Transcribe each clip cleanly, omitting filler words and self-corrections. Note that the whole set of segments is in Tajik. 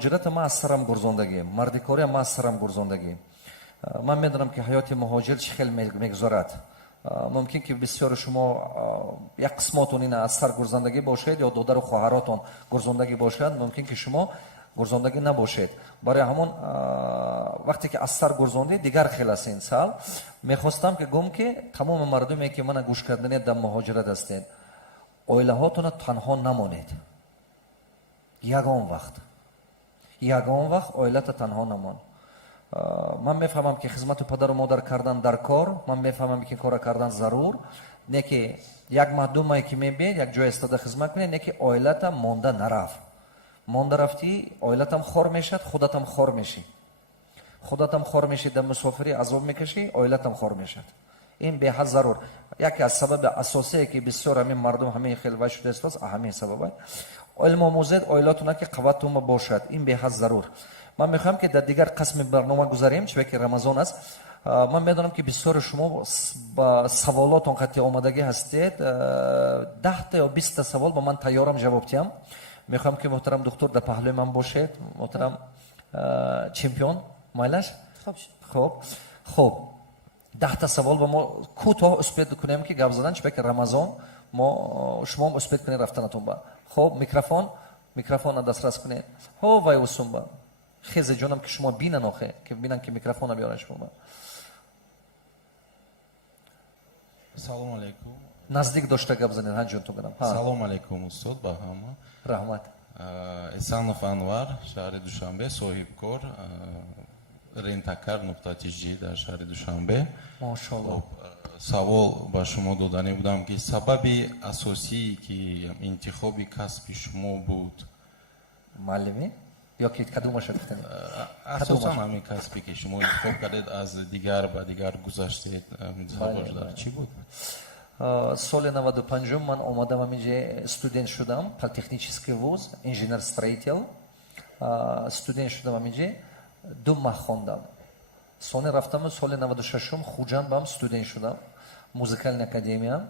مهاجرت ما از سرم گرزاندگی، مردکاری ما از سرم گرزاندگی. من میدونم که حیات مهاجر چه خیلی میگذارد. ممکن که بسیار شما یک قسمتون این از سر گرزاندگی باشید یا دادر و خواهراتون گرزاندگی باشد، ممکن که شما گرزاندگی نباشید. برای همون وقتی که از سر گرزاندید دیگر خیلی است. این سال میخواستم که گم که تمام مردمی که من گوش کردن در مهاجرت هستید، اویله هاتون تنها نمانید. یگان وقت اویلت تنها نمان. من میفهمم که خدمت پدر و مادر کردن در کار، من میفهمم که کار کردن ضرور، نه که یک ماه دو ماه که میبینید یک جای استاده خدمت کنید، نه که اویلت مانده نرفت. مانده رفتی اویلتم خور میشد، خودتم خور میشی. خودتم خور میشی، در مسافری عذاب میکشی، اویلتم خور میشد. این به حد ضرور. یکی از سبب اساسی که بسیار همین مردم همین خلوت شده است، همین سببه. علم آموزید اویلاتون که قوتتون باشد، این به حد ضرور. من میخوام که در دیگر قسم برنامه گذاریم، چون که رمضان است. من میدونم که بسیار شما با سوالاتون قطعی آمادگی هستید. 10 تا یا 20 تا سوال با من تیارم جواب دیم. میخوام که محترم دکتر در پهلوی من باشید. محترم چمپیون مایلش خب 10 تا سوال با ما کوتاه اسپید کنیم که گپ زدن، چون که رمضان ما شما اسپید کنید رفتنتون با. خب میکروفون دسترس کنید. هو وای وسوم با خیز جانم که شما بینن آخه که بینن که میکروفون بیارن شما. سلام علیکم. نزدیک داشته گپ زنید ها جون تو گرم. سلام علیکم استاد با همه. رحمت. اسانов انور، شهر دوشنبه، صاحبکار رентакар نقطه در شهر دوشنبه. ماشاءالله. سوال با شما دادنی بودم که سبب اساسی که انتخاب کسب شما بود معلمی یا که کدومش گفتید؟ اساسا همین کسبی که شما انتخاب کردید از دیگر به دیگر گذاشتید انتخاب چی بود؟ سال 95 من اومدم اینجا استودنت شدم، پلیتехнический вуз، инженер-строитель. استودنت شدم اینجا 2 ماه خوندم. سال رفتم سال 96 خوجان بام استودنت شدم، موزیکال اکادمیا.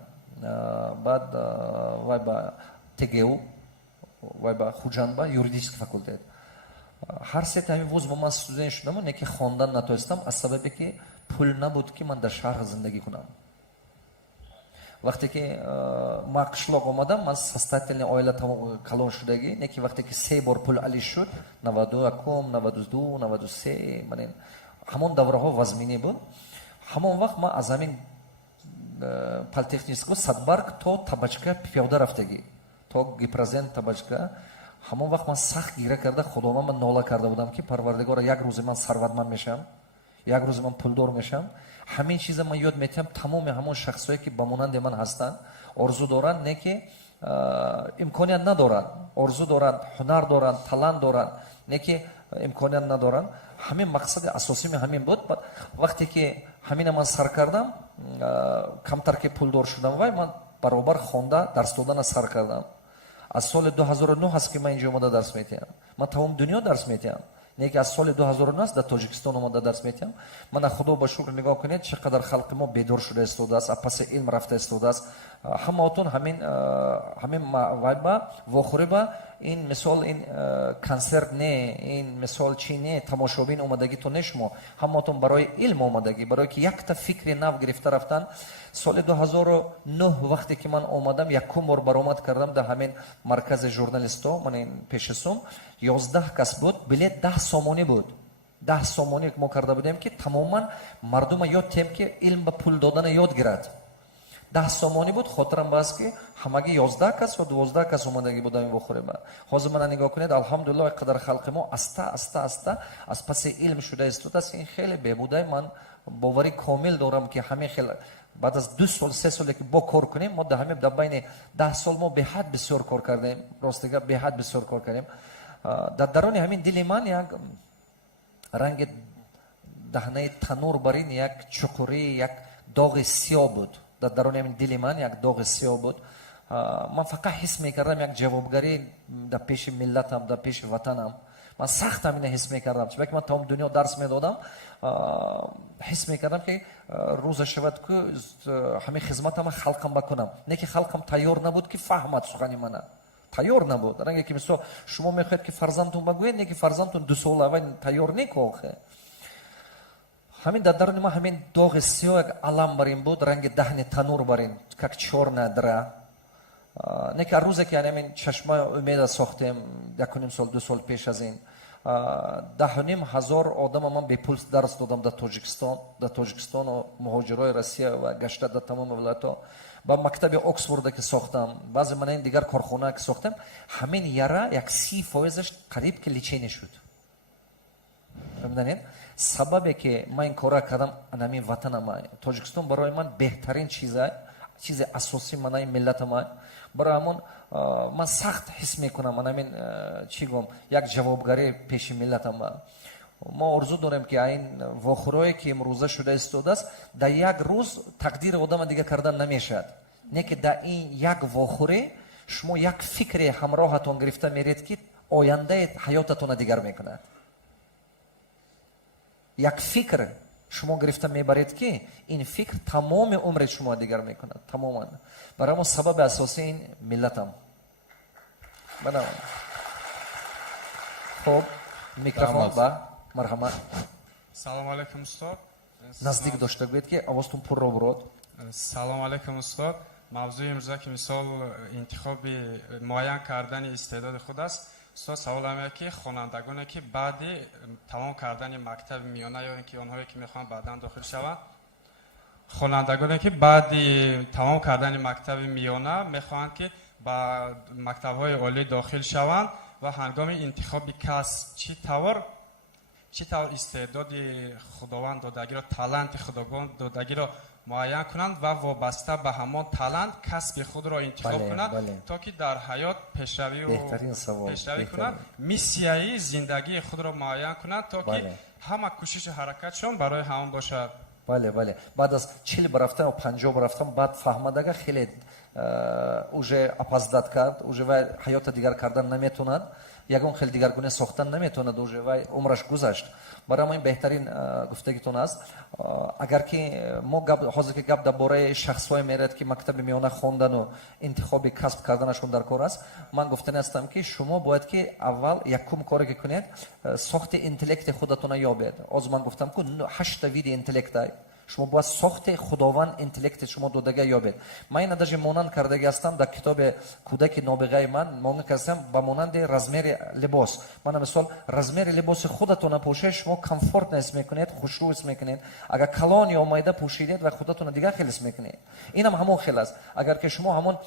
بعد وای با ТГУ وای با خوجان با юридический факультет. هر سه تا همین وуз با من استودنت شدم، نه که خواندن نتونستم از سببی که پول نبود که من در شهر زندگی کنم. وقتی که ما قشلاق اومدم، من состоятельный oila کلان شدگی، نه که وقتی که 3 بار پول علی شد 91 92 93 من همون دوره ها وزمینی بود. همون وقت ما از همین پلیتехнический Садбарг تا табачка پیاده رفتگی تا گیپرزن табачка. همون وقت من سخت گیره کرده، خداوند من ناله کرده بودم که پروردگار یک روز من ثروتمند میشم، یک روز من پولدار میشم. همین چیزا من یاد میتونم تمام همون شخصایی که با مانند من هستن آرزو دارن، نه که امکانیت ندارن، آرزو دارن، هنر دارن، تالنت دارن، نه که امکانیت ندارن. همین مقصد اساسی من همین بود. وقتی که همین من سر کردم، کمتر که پولدار شدم و من برابر خونده درس دادن سر کردم. از سال 2009 هست که من اینجا اومده درس میتونم. من تمام دنیا درس میتونم. نه که از سال 2009 در تاجیکستان اومده درس میتونم. من خدا با شکر نگاه کنید چقدر خلق ما بیدار شده استوده است، پس علم رفته استوده است. هماتون همین وایبا واخوره با این مثال این کنسرت نه، این مثال چی نه، تماشابین اومدگی تو نشما، هماتون برای علم اومدگی، برای که یک تا فکر نو گرفته رفتن. سال 2009 وقتی که من اومدم یکم بار برآمد کردم در همین مرکز ژورنالیستا، من این پیشسوم 11 کس بود، بلیت 10 سامانی بود. 10 سامانی که ما کرده بودیم که تماما مردم یاد تیم که علم به پول دادن یاد گرفت. 10 سامانی بود. خاطرم باز که همگی 11 کس و 12 کس اومدگی بودن بخوره. با حاضر من نگاه کنید الحمدلله قدر خلق ما استا از پس علم شده است. است این خیلی بهبوده. من باوری کامل دارم که همین خیلی بعد از 2 سال 3 سال که با کار کنیم، ما در همین در بین 10 سال ما به حد بسیار کار کردیم. راستگه به حد بسیار کار کردیم. در درون همین دل من یک رنگ دهنه تنور برین یک چکوری، یک داغ سیاه بود. در درون همین دل من یک داغ سیاه بود. من فقط حس میکردم یک جوابگری در پیش ملتم، در پیش وطنم. من سخت همین حس میکردم، چون که من تمام دنیا درس میدادم. حس میکردم که روز شود که همین خدمتم خلقم بکنم، نه که خلقم تیار نبود که فهمت سخنی منه. тайёр набуд. Ранге ки мисол шумо мехоҳед ки фарзандтун багӯед, не ки фарзандтун 2 сола ва тайёр не ко охе. Ҳамин дар даруни ма ҳамин доғи сиёҳ як алам бар ин буд, ранги даҳни танур бар ин, как чёрная дыра. Не ки рӯзе ки ҳамин чашмаи умеда сохтем 1,5 сол 2 сол пеш аз ин, 10,500 одама ман бепул дарс додам дар Тоҷикистон муҳоҷирои Россия ва гашта дар тамоми вилоятҳо. Ба мактаби Оксфорда ки сохтам, баъзе манайин дигар корхона ки сохтам, ҳамин яра як 30% қариб ки личение шуд. Мебинед? Сабабе ки ман ин кора кардам анамин ватанам, Тоҷикистон барои ман беҳтарин чизи асосӣ манаи миллатам. Барои ҳамон ман сахт ҳис мекунам анамин чӣ гӯям як ҷавобгарӣ пеши миллатам. мо орзу дорем ки ин вохӯрое ки имрӯза шуда истодааст дар як рӯз тақдири одама дига кардан намешавад. Не ки дар ин як вохӯрӣ шумо як фикре ҳамроҳатон гирифта меред ки ояндаи ҳаётатона дигар мекунад. Як фикр шумо гирифта мебаред ки ин фикр тамоми умри шумо дигар мекунад. Тамоман. Барои мо сабаби асосии ин миллатам. Хоб, микрофон ба марҳамат. Салому алейкум устод. Наздик дошта гӯед ки овозтун пурро бурод. Салому алейкум устод. мавзӯи имрӯза ки мисол интихоби муайян кардани истеъдоди худ аст. устод саволам е ки хонандагоне ки баъди тамом кардани мактаби миёна ё ин ки онҳое ки мехоҳанд баъдан дохил шаванд, хонандагоне ки баъди тамом кардани мактаби миёна мехоҳанд ки ба мактабҳои олӣ дохил шаванд ва ҳангоми интихоби касб чӣ тавр истеъдоди худованд додагиро, таланти худованд додагиро муайян кунанд ва вобаста ба ҳамон талант касби худро интихоб кунанд, то ки дар ҳаёт пешравӣ кунанд, миссияи зиндагии худро муайян кунанд, то ки ҳама кӯшиши ҳаракатшон барои ҳамон бошад. бале. Баъд аз 40 ба рафтан ё 50 ба рафтан баъд фаҳмадага хеле уже опоздат кард, уже вай ҳаёта дигар кардан наметонад, ягон хел дигаргуна сохтан наметонад, уже вай умраш гузашт. Барои мо ин беҳтарин гуфтагитон аст. Агар ки мо ҳозир ки гап дар бораи шахсҳое мерад ки мактаби миёна хондану интихоби касб карданашон дар кор аст, ман гуфтани ҳастам ки шумо бояд ки аввал якум коре ки кунед сохти интеллекти худатона ёбед. Ҳозир ман гуфтам ки 8 види интеллектай шумо бояд сохти худованд интеллекти шумо додага ёбед. Ман ина даже монанд кардаги ҳастам дар китоби кӯдаки нобиғаи ман монанд кардам ба монанди размери либос. Ман мисол размери либоси худатона пӯшед шумо комфортно ҳис мекунед, хушрӯ ҳис мекунед. Агар калони омоида пӯшидед ва худатона дигар хел ҳис мекунед. Инам ҳамон хел аст. Агар ки шумо ҳамон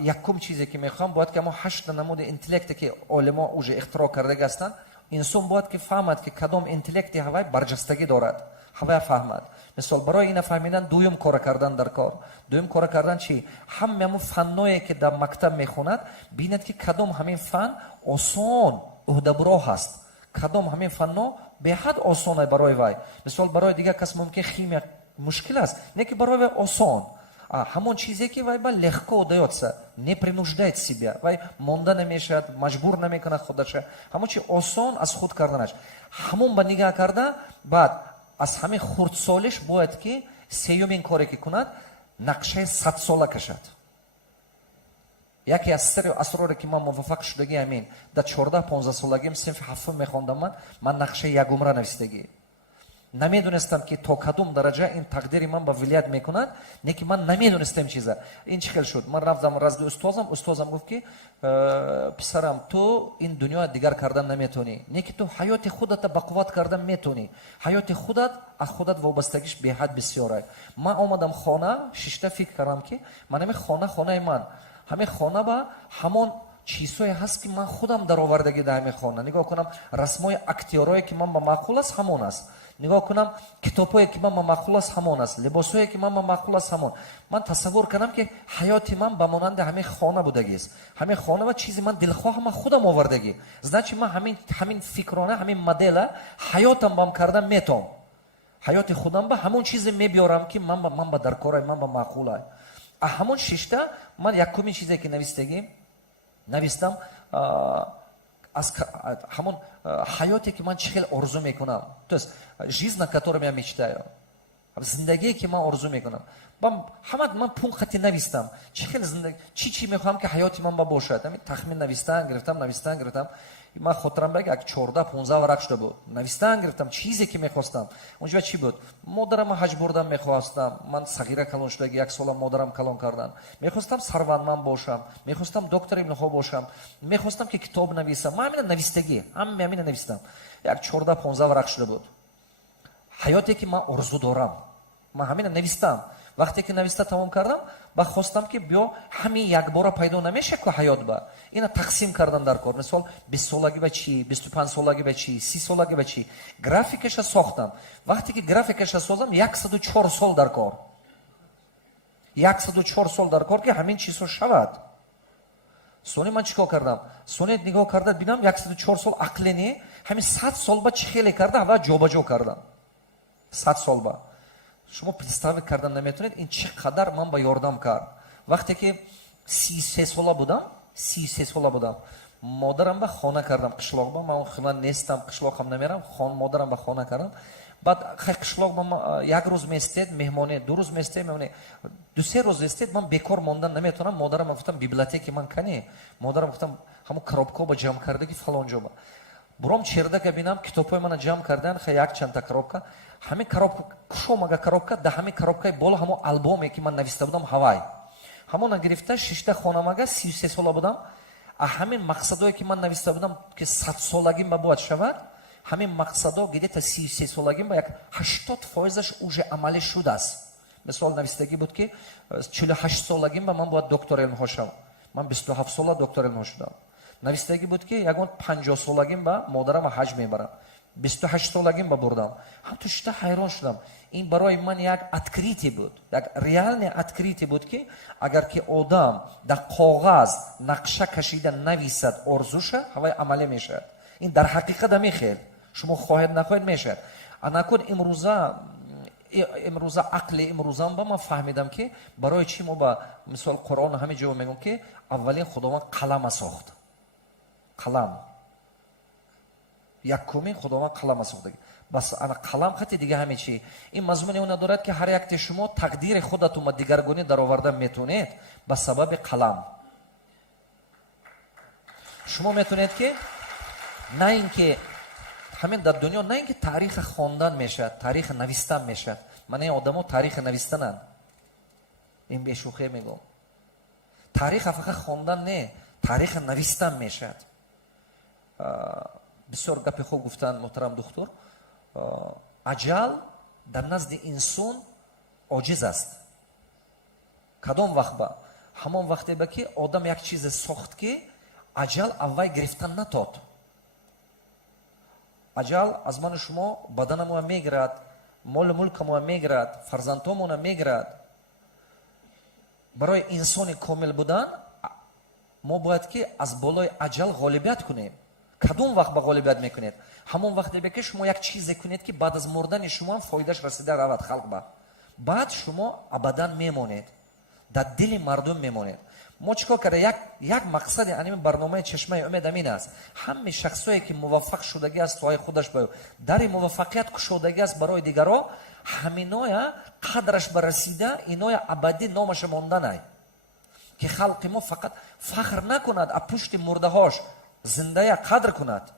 якум чизе ки мехоҳам бояд ки ҳамон 8 намуди интеллекте ки олимо уже ихтироъ кардаги ҳастанд, инсон бояд ки фаҳмад ки кадом интеллекти ҳавай барҷастагӣ дорад. ҳавай фаҳмад. Мисол барои ина фаҳмидан дуюм кора кардан дар кор. Дуюм кора кардан чӣ? Ҳамаи фанное ки дар мактаб мехонад, бинад ки кадом ҳамин фан осон уҳдабуро ҳаст. Кадом ҳамин фанно беҳад осон аст барои вай. Мисол барои дигар кас мумкин химия мушкил аст, не ки барои вай осон. ҳамон чизе ки вай ба легко даётся, не принуждает себя. Вай монда намешавад, маҷбур намекунад худаша. Ҳамон чи осон аз худ карданаш. ҳамон ба нигаҳ карда баъд аз ҳамин хурдсолиш бояд ки сеюмин коре ки кунад, нақшаи 100 сола кашад. яке аз сирри асроре ки ман муваффақ шудаги ҳамин дар 14-15 солагим синфи 7 мехондам, ман нақшаи ягумра навистагӣ. намедонистам ки то кадом дараҷа ин тақдири ман ба вилоят мекунад, не ки ман намедонистам чиза. Ин чӣ хел шуд? Ман рафтам разги устозам гуфт ки писарам, ту ин дунё дигар кардан наметонӣ, не ки ту ҳаёти худата бақувват кардан метонӣ. ҳаёти худат аз худат вобастагиш беҳад бисёр аст. Ман омадам хона, шишта фикр кардам ки ман ҳамин хонаи ман, ҳамин хона ба ҳамон чизҳое ҳаст ки ман худам даровардагӣ дар ҳамин хона. нигоҳ кунам расмои актёрое ки ман ба маъқул аст ҳамон аст. нигоҳ кунам китобҳое ки ман ба маъқул аст ҳамон аст. либосҳое ки ман ба маъқул аст ҳамон. ман тасаввур кардам ки ҳаёти ман ба монанди ҳамин хона будагист. ҳамин хона ва чизи ман дилхоҳам ман худам овардагӣ. значи ман ҳамин фикрона, ҳамин модела ҳаётам бам кардан метавонам. ҳаёти худам ба ҳамон чизе мебиёрам ки ман ба даркорай, ман ба маъқулай. ҳамон шишта ман якумин чизе ки навистам аз ҳамон ҳаёте ки ман чӣ хел орзу мекунам. То есть жизнь, на котором я мечтаю. زندگی که من آرزو میکنم من 5 خط نوشتم چه خیلی زندگی چی میخوام که حیاتی من باشد. همین تخمین نوشتن گرفتم من خاطرم بگم 14-15 ورق شده بود. نوشتن گرفتم چیزی که میخواستم. اونجا چی بود؟ مادرم حج بردم میخواستم. من صغیره کلون شدگی 1 سال مادرم کلون کردن. میخواستم سروانمند باشم. میخواستم دکتر ابن خو باشم. میخواستم که کتاب نویسم. من همین نوشتگی همین نوشتم. 14-15 ورق شده بود. حیاتی که من آرزو دارم. من همین نوشتم. وقتی که نوشته تمام کردم با خواستم که بیا همین یک بار پیدا نمیشه که حیات با اینا تقسیم کردن در کار. مثلا 20 سالگی به چی، 25 سالگی به چی، 30 سالگی به چی. گرافیکش ساختم. وقتی که گرافیکش سازم 104 سال در کار. 104 سال در کار که همین چیزو شود. سونی من چیکار کردم؟ سونی نگاه کرده ببینم 104 سال عقلی نه، همین 100 سال بعد چه خیلی کرده و جابجا کردم. 100 سال بعد شما представить کردن نمیتونید این چقدر من با یاردم کرد. وقتی که 33 ساله بودم مادرم به خانه کردم قشلاق با من خونه نیستم قشلاق هم نمیرم مادرم به خانه کردم. بعد قشلاق با یک روز میستید مهمانی 2 روز میستید مهمانی 2-3 روز استید من بیکار موندن نمیتونم. مادرم گفتم بیبلیوتک من کنی. مادرم گفتم همون коробка با جمع کرده که فلان جا برام چرده که ببینم کتابای من جمع کردن خیلی یک چند تا коробка همین коробка شومага коробка ده همین коробкаи бола همون آلبومی که من نوشته بودم هوای همون گرفته 6 تا خانمага 33 ساله بودم. همین مقصدایی که من نوشته بودم که 100 سالگیم با باید شود همین مقصدا где-то 33 سالگیم با یک 80%ش уже عملی شده است. مثال نوشتگی بود که 48 سالگیم با من باید دکتر علم ها شدم. من 27 ساله دکتر علم ها شدم. نوشتگی بود که یگان 50 سالگیم با مادرم حج میبرم. 28 سالگیم با بردم. هم تو شده حیران شدم. این برای من یک открытие بود. یک реальное открытие بود که اگر که آدم در کاغذ نقشه کشیده نویسد ارزوشه هوای عملی میشه. این در حقیقت میخیر. شما خواهید نخواهید میشه. انا کن امروزه عقل امروزم با من فهمیدم که برای چی ما با مثال قرآن همه جا میگم که اولین خداوند قلم ساخت. قلم یکمین خداوند قلم ساخت. بس انا قلم خطی دیگه همه چی. این مضمون اون دارد که هر یک شما تقدیر خودتون دیگرگونی در آوردن میتونید به سبب قلم. شما میتونید که نه اینکه همین در دنیا نه اینکه تاریخ خواندن میشه، تاریخ نوشتن میشه. من این آدمو تاریخ نوشتنن. این به شوخی میگم. تاریخ فقط خواندن نه، تاریخ نوشتن میشه. بسیار گپ خوب گفتن محترم دکتر. اجل در نزد انسان عاجز است. کدام وقت با همان وقتی با که آدم یک چیز ساخت که اجل اول گرفتن نتاد. اجل از من شما بدنمو میگیرد، مال ملکمو میگیرد، فرزندامو میگیرد. برای انسان کامل بودن ما باید که از بالای اجل غالبیت کنیم. کدوم وقت به غالبیت میکنید؟ همون وقتی که شما یک چیزی کنید که بعد از مردن شما فایدهش رسیده رود خلق با. بعد شما ابدا میمونید، در دل مردم میمونید. ما چیکار کرده؟ یک مقصد انیم برنامه چشمه امید امین است. همه شخصایی که موفق شدگی است توی خودش با در موفقیت کشودگی است برای دیگران، همینای قدرش برسیده اینای ابدی نامش ماندنه که خلق ما فقط فخر نکند از پشت مرده هاش زنده قدر کند.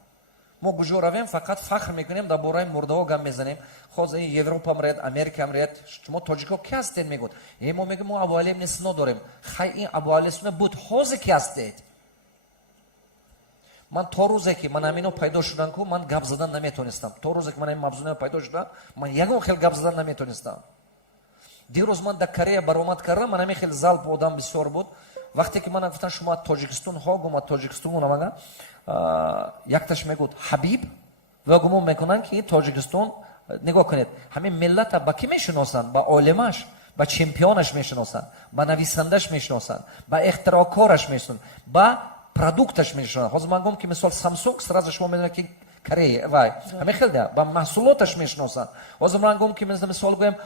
ما گوجو رویم فقط فخر میکنیم در باره مرده ها گم میزنیم. خود این یوروپا مرید، امریکا مرید، شما تاجیکا کی هستید میگید؟ ما میگیم ما ابو علی ابن سینا داریم. خیلی این ابو علی سینا بود حوزه کی هستید؟ من تا روزی که من همینو پیدا شدم که من گپ زدن نمیتونستم. تا روزی که من این موضوع پیدا شدم من یگون خیلی گپ زدن نمیتونستم. دیروز من در کره برآمد کردم. من همین خیلی زلپ آدم بسیار بود. وقتی که من گفتم شما تاجیکستان ها گم تاجیکستان اونم یکتاش میگفت حبیب و گمان میکنن که تاجیکستان نگاه کنید همین ملت با کی میشناسن؟ با عالمش، با چمپیونش میشناسن، با نویسندش میشناسن، با اختراعکارش میشناسن، با پروداکتش میشناسن. حاضر من گم که مثال سامسونگ سراز شما میدونید که کره وای همین خیلی ده با محصولاتش میشناسن. حاضر من گم که مثال گویم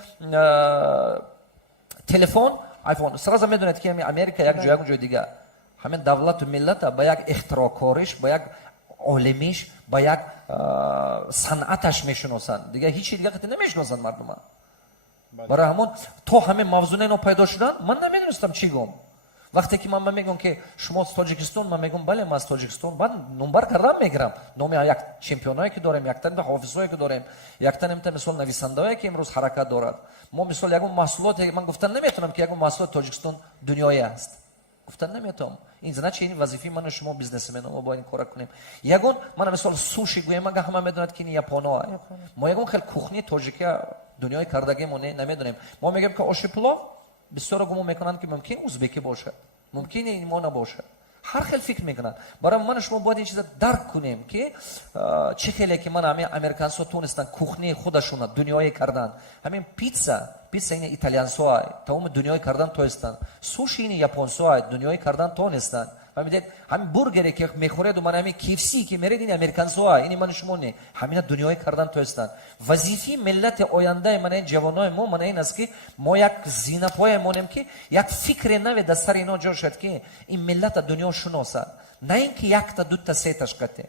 تلفن آیفون سراز میدونید که همین امریکا یک جای دیگه همین دولت و ملت با یک اختراعکارش، با یک عالمیش، با یک صنعتش میشناسن. دیگه هیچ دیگه نمیشناسن مردم. برای همون تو همه موضوع اینا پیدا شدن من نمیدونستم چی گم. وقتی که من میگم که شما از تاجیکستان، من میگم بله من از تاجیکستان، من نمبر کردم میگیرم نام یک چمپیونایی که داریم، یک تا حافظایی که داریم، یک تا مثلا نویسندهایی که امروز حرکت دارد. ما مثلا یگون محصولات من گفتن نمیتونم که یگون محصولات تاجیکستان دنیایی است، گفتن نمیتونم. این زنه چه این وظیفه من و شما بیزنسمن ما با این کار کنیم. یگون من مثلا سوشی گویم مگه همه میدونن که این یاپونا، ما یگون خیلی کوخنی تاجیکی دنیای کردگی ما نمیدونیم. ما میگیم که آش پلو بسیار گمان میکنن که ممکن ازبکی باشه، ممکن این ما نباشه، هر خیلی فکر میکنن. برای من شما باید این چیز درک کنیم که چه خیلی که من همین امریکانسو تونستن کوخنی خودشون دنیای کردن. همین پیتزا این ایتالیانسو تمام دنیای کردن تونستن، سوشی این یاپونسو دنیای کردن تونستن. فهمیدید؟ همین برگری که میخورید و من همین کیفسی که میرید این امریکانسو این من شما نه، همین دنیای کردن تونستن. وظیفه ملت آینده من این جوانای ما من این است که ما یک زینپای مونیم که یک فکر نوی در سر اینا جا شد که این ملت دنیا شناسد، نه اینکه یک تا دو تا سه تاش کته.